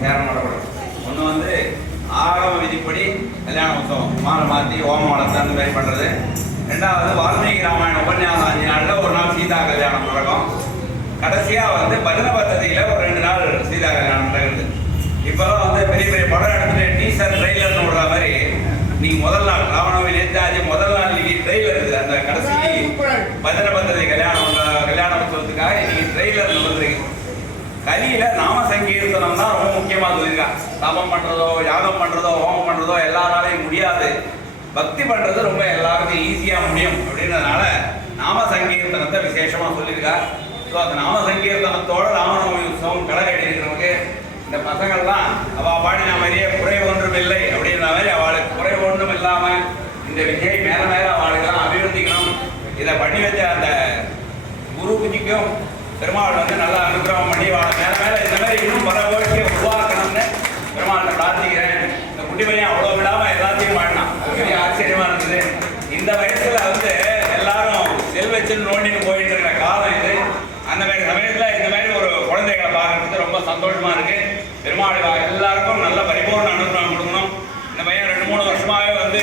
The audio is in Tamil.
சேரம் நடவடிக்கை ஒன்று வந்து ஆகம விதிப்படி கல்யாண உத்தவம் மாலை மாற்றி ஓமம் வளர்த்து அந்த மாதிரி பண்ணுறது ரெண்டாவது வால்மீகி ராமாயணம் உபன்யாசம் அஞ்சு நாளில் ஒரு நாள் சீதா கல்யாணம் நடக்கும். கடைசியாக வந்து பஜன பத்ரபத்ததியில் ஒரு ரெண்டு நாள் சீதா கல்யாணம் நடக்குது. இப்போல்லாம் வந்து பெரிய பெரிய படம் எடுத்துகிட்டு டீசர் ட்ரெயிலர்னு விடுற மாதிரி நீங்கள் முதல் நாள் ராவணவில் நேத்தாஜி முதல் நாள் நீங்கள் ட்ரெய்லர் இருக்குது. அந்த கடைசி பத்ரபத்ததி கல்யாணம் கல்யாண உற்சவத்துக்காக நீங்கள் ட்ரெய்லர் வந்துருக்கீங்க கலியில நாம சங்கீர்த்தனம் தான் ரொம்ப முக்கியமா சொல்லியிருக்கான் தபம் பண்றதோ யாகம் பண்றதோ ஹோமம் பண்றதோ எல்லாராலையும் முடியாது. பக்தி பண்றது ரொம்ப எல்லாருக்கும் ஈஸியா முடியும் அப்படின்றதுனால நாம சங்கீர்த்தனத்தை விசேஷமா சொல்லியிருக்கா. ஸோ அந்த நாம சங்கீர்த்தனத்தோட ராமநவமி உற்சவம் கலகடி இருக்கிறவங்க இந்த பசங்கள்லாம் அவ பாடின மாதிரியே குறை ஒன்றும் இல்லை அப்படின்ற மாதிரி அவளுக்கு குறை ஒன்றும் இல்லாம இந்த விஜய் மேல மேல அவளுக்கெல்லாம் அபிவிருத்திக்கணும். இதை பண்ணி வச்ச அந்த குரு குஜிக்கும் பெருமாள் வந்து நல்லா அனுகிரகம் பண்ணி வாழ மேலே இந்த மாதிரி இன்னும் பல கோஷ்டியை உருவாக்கணும்னு பெருமாள்கிட்ட பிரார்த்திக்கிறேன். இந்த குட்டி பையன் அவ்வளோ விடாமல் எல்லாத்தையும் பாடினான் அது பெரிய ஆச்சரியமாக இருந்தது. இந்த வயசில் வந்து எல்லாரும் செல் வச்சுன்னு நோண்டின்னு போயிட்டு இருக்கிற காலம் இது. அந்த மாதிரி சமயத்தில் இந்த மாதிரி ஒரு குழந்தைகளை பார்க்கறதுக்கு ரொம்ப சந்தோஷமாக இருக்குது பெருமாள் எல்லாருக்கும் நல்ல பரிபூர்ண அனுகிரகம் கொடுக்கணும். இந்த பையன் ரெண்டு மூணு வருஷமாகவே வந்து